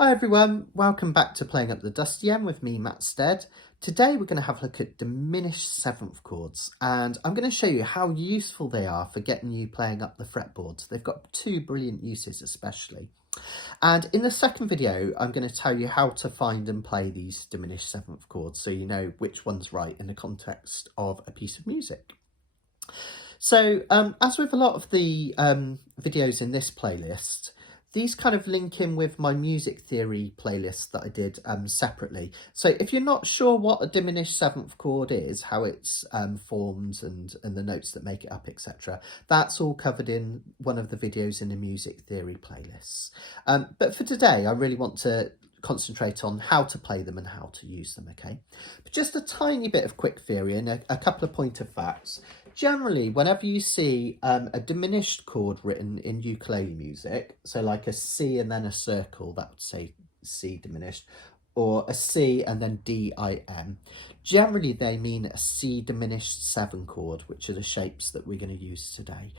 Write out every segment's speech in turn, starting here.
Hi everyone, welcome back to Playing Up the Dusty M with me, Matt Stead. Today we're going to have a look at diminished seventh chords, and I'm going to show you how useful they are for getting you playing up the fretboards. They've got two brilliant uses especially. And in the second video, I'm going to tell you how to find and play these diminished seventh chords so you know which one's right in the context of a piece of music. So as with a lot of the videos in this playlist, these kind of link in with my music theory playlist that I did separately. So if you're not sure what a diminished seventh chord is, how it's formed and the notes that make it up, etc., that's all covered in one of the videos in the music theory playlists. But for today, I really want to concentrate on how to play them and how to use them, okay? But just a tiny bit of quick theory and a couple of pointer facts. Generally, whenever you see a diminished chord written in ukulele music, so like a C and then a circle, that would say C diminished, or a C and then D-I-M, generally they mean a C diminished 7 chord, which are the shapes that we're going to use today.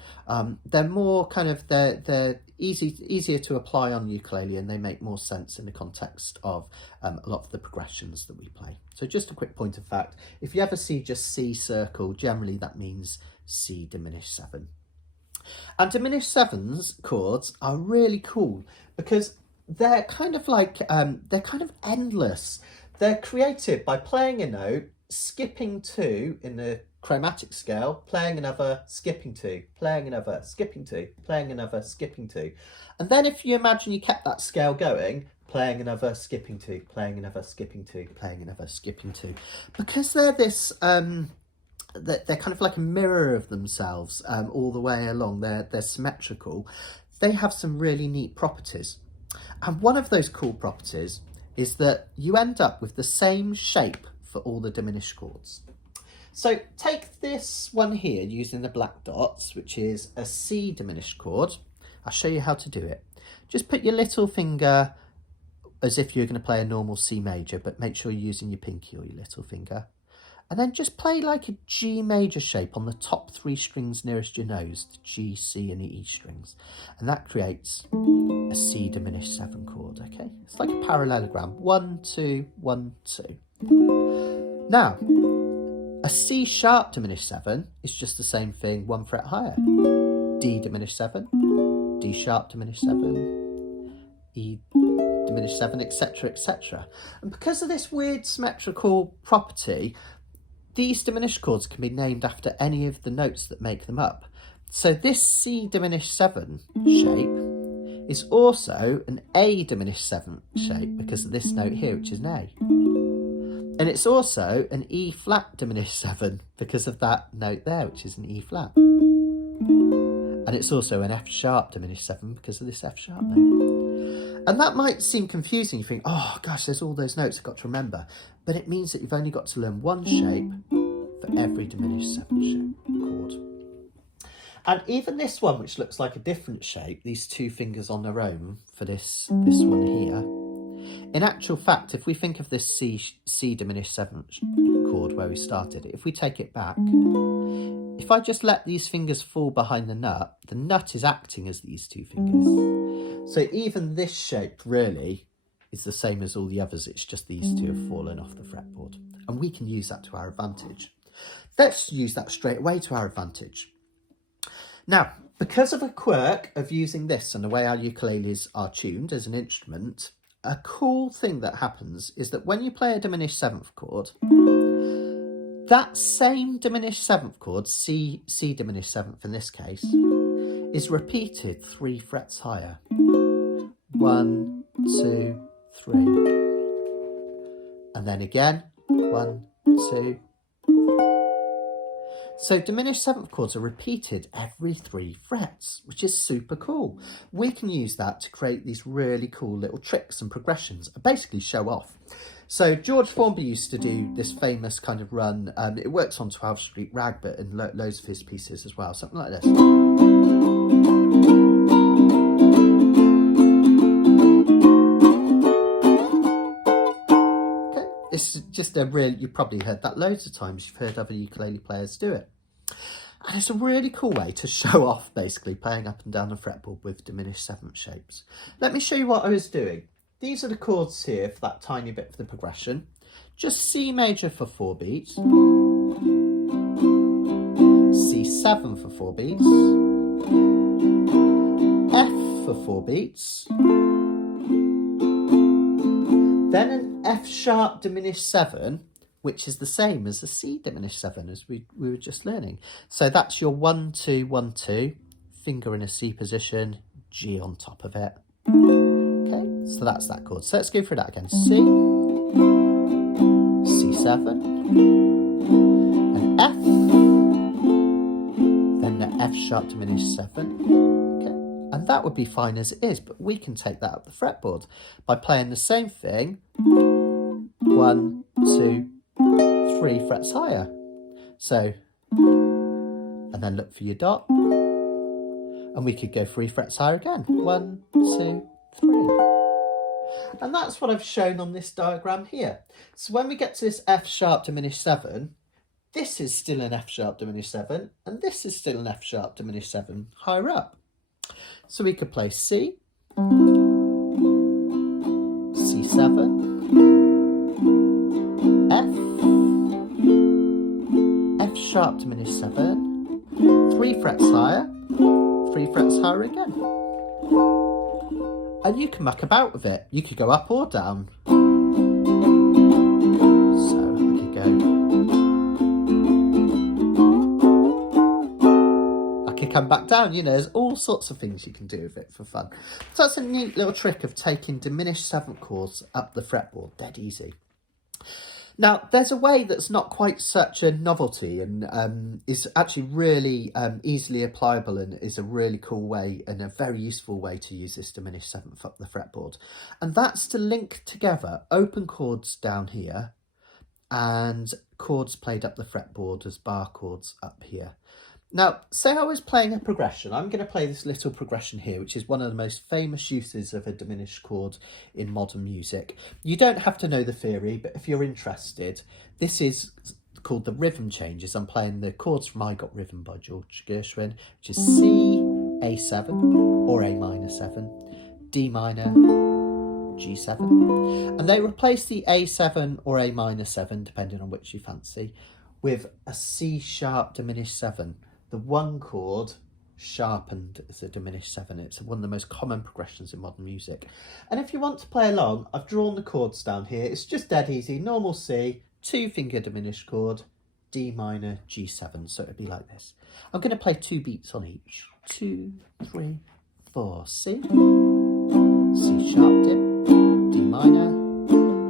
They're more kind of, they're easier to apply on ukulele, and they make more sense in the context of a lot of the progressions that we play. So just a quick point of fact, if you ever see just C circle, generally that means C diminished 7. And diminished 7s chords are really cool because they're kind of like, they're kind of endless. They're created by playing a note, skipping 2 in the chromatic scale, playing another, skipping 2, playing another, skipping 2, playing another, skipping 2. And then if you imagine you kept that scale going, playing another, skipping 2, playing another, skipping 2, playing another, skipping 2. Because they're this, they're kind of like a mirror of themselves all the way along, they're symmetrical, they have some really neat properties. And one of those cool properties is that you end up with the same shape for all the diminished chords. So take this one here using the black dots, which is a C diminished chord. I'll show you how to do it. Just put your little finger as if you're going to play a normal C major, but make sure you're using your pinky or your little finger. And then just play like a G major shape on the top 3 strings nearest your nose, the G, C and the E strings. And that creates a C diminished 7 chord, okay? It's like a parallelogram, 1, 2, 1, 2. Now, a C sharp diminished 7 is just the same thing, 1 fret higher. D diminished 7, D sharp diminished 7, E diminished 7, etc, etc. And because of this weird symmetrical property, these diminished chords can be named after any of the notes that make them up. So this C diminished 7 shape is also an A diminished 7 shape because of this note here, which is an A. And it's also an E flat diminished 7 because of that note there, which is an E flat. And it's also an F sharp diminished 7 because of this F sharp note. And that might seem confusing. You think, oh gosh, there's all those notes I've got to remember. But it means that you've only got to learn one shape for every diminished 7 shape chord. And even this one, which looks like a different shape, these 2 fingers on their own for this one here, in actual fact, if we think of this C diminished 7 chord where we started, if we take it back, if I just let these fingers fall behind the nut is acting as these 2 fingers. So even this shape really is the same as all the others, it's just these 2 have fallen off the fretboard. And we can use that to our advantage. Let's use that straight away to our advantage. Now, because of a quirk of using this and the way our ukuleles are tuned as an instrument, a cool thing that happens is that when you play a diminished 7th chord, that same diminished 7th chord, C diminished 7th in this case, is repeated 3 frets higher. 1, 2, 3. And then again, 1, 2. So diminished 7th chords are repeated every 3 frets, which is super cool. We can use that to create these really cool little tricks and progressions and basically show off. So George Formby used to do this famous kind of run. It works on 12th Street Rag, but in loads of his pieces as well. Something like this. This is just a really, you've probably heard that loads of times. You've heard other ukulele players do it. And it's a really cool way to show off, basically, playing up and down the fretboard with diminished 7th shapes. Let me show you what I was doing. these are the chords here for that tiny bit of the progression. Just C major for 4 beats, C7 for 4 beats, F for 4 beats, then an F sharp diminished 7, which is the same as a C diminished 7 as we were just learning. So that's your 1, 2, 1, 2, finger in a C position, G on top of it. Okay, so that's that chord. So let's go through that again. C, C7, and F, then the F sharp diminished 7. Okay, and that would be fine as it is, but we can take that up the fretboard by playing the same thing 1, 2, 3 frets higher. So, and then look for your dot, and we could go 3 frets higher again. 1, 2, 3. And that's what I've shown on this diagram here. So when we get to this F sharp diminished 7, this is still an F sharp diminished 7, and this is still an F sharp diminished 7 higher up. So we could play C, C7, F sharp diminished 7, 3 frets higher, 3 frets higher again. And you can muck about with it. You could go up or down. So I could go. I could come back down. You know, there's all sorts of things you can do with it for fun. So that's a neat little trick of taking diminished 7th chords up the fretboard. Dead easy. Now, there's a way that's not quite such a novelty and is actually really easily applicable and is a really cool way and a very useful way to use this diminished 7th up the fretboard. And that's to link together open chords down here and chords played up the fretboard as bar chords up here. Now, say I was playing a progression. I'm going to play this little progression here, which is one of the most famous uses of a diminished chord in modern music. You don't have to know the theory, but if you're interested, this is called the rhythm changes. I'm playing the chords from I Got Rhythm by George Gershwin, which is C, A7 or A minor 7, D minor, G7. And they replace the A7 or A minor 7, depending on which you fancy, with a C sharp diminished 7. The one chord sharpened as a diminished 7. It's one of the most common progressions in modern music. And if you want to play along, I've drawn the chords down here. It's just dead easy. Normal C, 2 finger diminished chord, D minor, G7. So it'd be like this. I'm going to play 2 beats on each. 2, 3, 4. C, C sharp dim, D minor,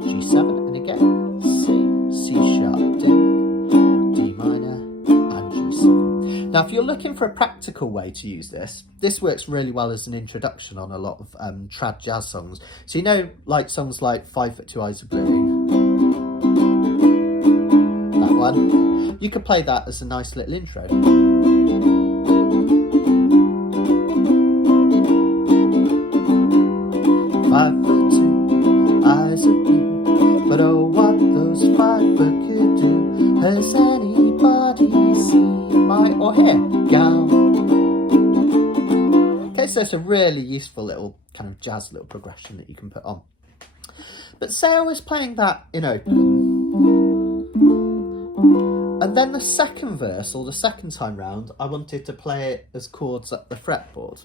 G7, and again C, C sharp dim, D minor, and G7. Now, if you're looking for a practical way to use this, this works really well as an introduction on a lot of trad jazz songs. So, you know, like songs like 5 Foot 2 Eyes of Blue, that one, you could play that as a nice little intro. 5 foot 2 eyes of blue, but oh, what those 5 foot could do. Has anybody seen my or her gown? Okay, so it's a really useful little kind of jazz little progression that you can put on. But say I was playing that in open, and then the second verse or the second time round, I wanted to play it as chords up the fretboard.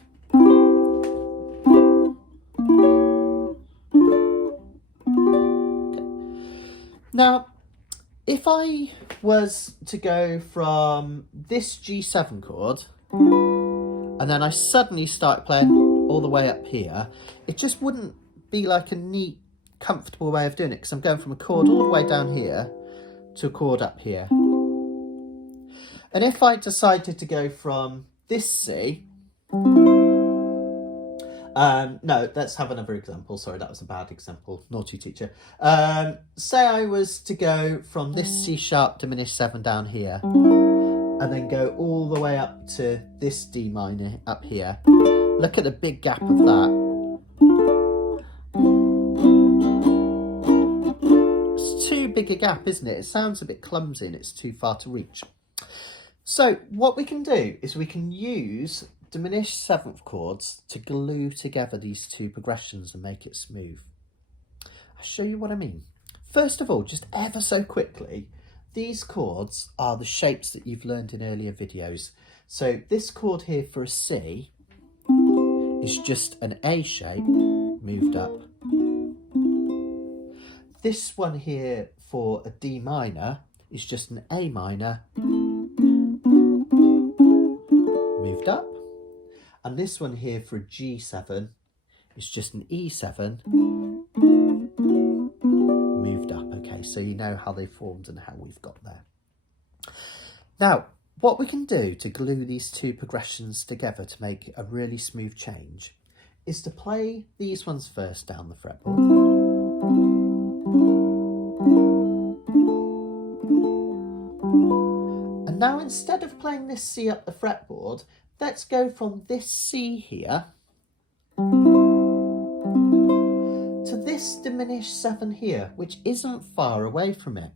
Now, if I was to go from this G7 chord, and then I suddenly start playing all the way up here, it just wouldn't be like a neat, comfortable way of doing it, because I'm going from a chord all the way down here to a chord up here. And if I decided to go from this C, no, let's have another example. Sorry, that was a bad example. Naughty teacher. Say I was to go from this C sharp diminished 7 down here, and then go all the way up to this D minor up here. Look at the big gap of that. It's too big a gap, isn't it? It sounds a bit clumsy and it's too far to reach. So what we can do is we can use diminished 7th chords to glue together these two progressions and make it smooth. I'll show you what I mean. First of all, just ever so quickly, these chords are the shapes that you've learned in earlier videos. So this chord here for a C is just an A shape moved up. This one here for a D minor is just an A minor moved up. And this one here for a G7 is just an E7 moved up. Okay, so you know how they formed and how we've got there. Now, what we can do to glue these two progressions together to make a really smooth change is to play these ones first down the fretboard. And now instead of playing this C up the fretboard, let's go from this C here to this diminished 7 here, which isn't far away from it.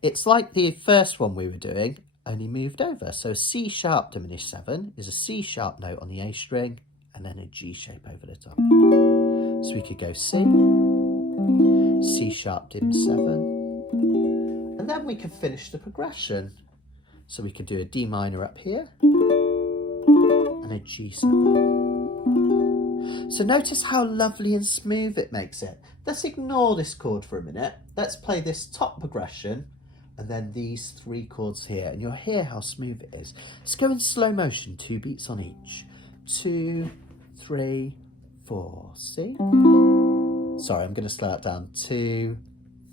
It's like the first one we were doing, only moved over. So a C sharp diminished 7 is a C sharp note on the A string and then a G shape over the top. So we could go C, C sharp dim 7, and then we could finish the progression. So we could do a D minor up here and a G7. So notice how lovely and smooth it makes it. Let's ignore this chord for a minute. Let's play this top progression and then these 3 chords here, and you'll hear how smooth it is. Let's go in slow motion, 2 beats on each. 2, 3, 4, C. Sorry, I'm going to slow that down. 2,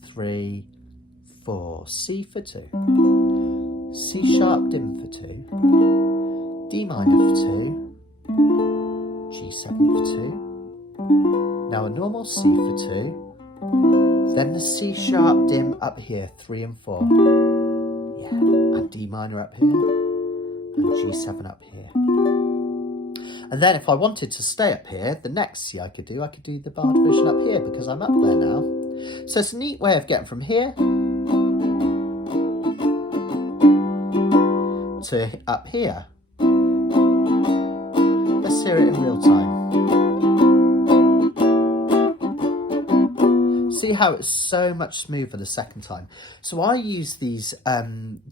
3, 4, C for 2. C sharp dim for 2. D minor for 2. G7 for 2. Now a normal C for 2. Then the C sharp dim up here, 3 and 4. Yeah, and D minor up here, and G7 up here. And then if I wanted to stay up here, the next C I could do the bar division up here because I'm up there now. So it's a neat way of getting from here to up here. Let's hear it in real time. See how it's so much smoother the second time. So I use these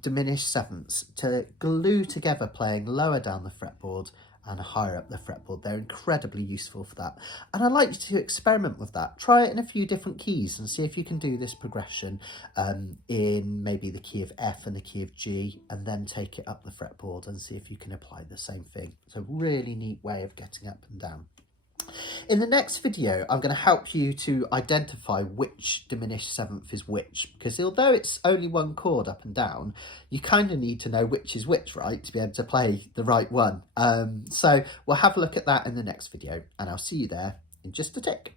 diminished 7ths to glue together playing lower down the fretboard and higher up the fretboard. They're incredibly useful for that. And I like to experiment with that. Try it in a few different keys and see if you can do this progression in maybe the key of F and the key of G, and then take it up the fretboard and see if you can apply the same thing. It's a really neat way of getting up and down. In the next video, I'm going to help you to identify which diminished 7th is which, because although it's only one chord up and down, you kind of need to know which is which, right, to be able to play the right one. So we'll have a look at that in the next video, and I'll see you there in just a tick.